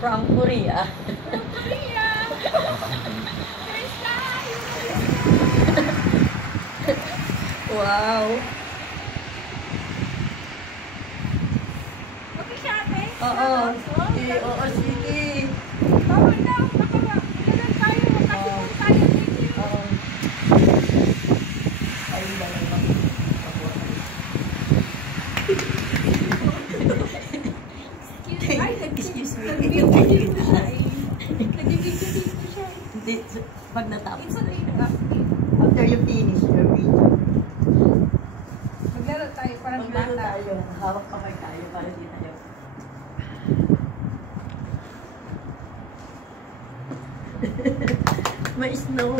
From Korea. Korea! Wow. Okay siya, ate? Oo. Oo, sige. Bawal daw. Baka ilan tayo. Makasipon tayo. Thank you. Oo. Ayun ba lang. Excuse me. Nag-video siya eh. Nag-video siya. Hindi, pag natapos. It's okay. After you finish your video. Maglaro tayo parang Maglaro bata. tayo. Hawak kamay tayo para di tayo. May snow.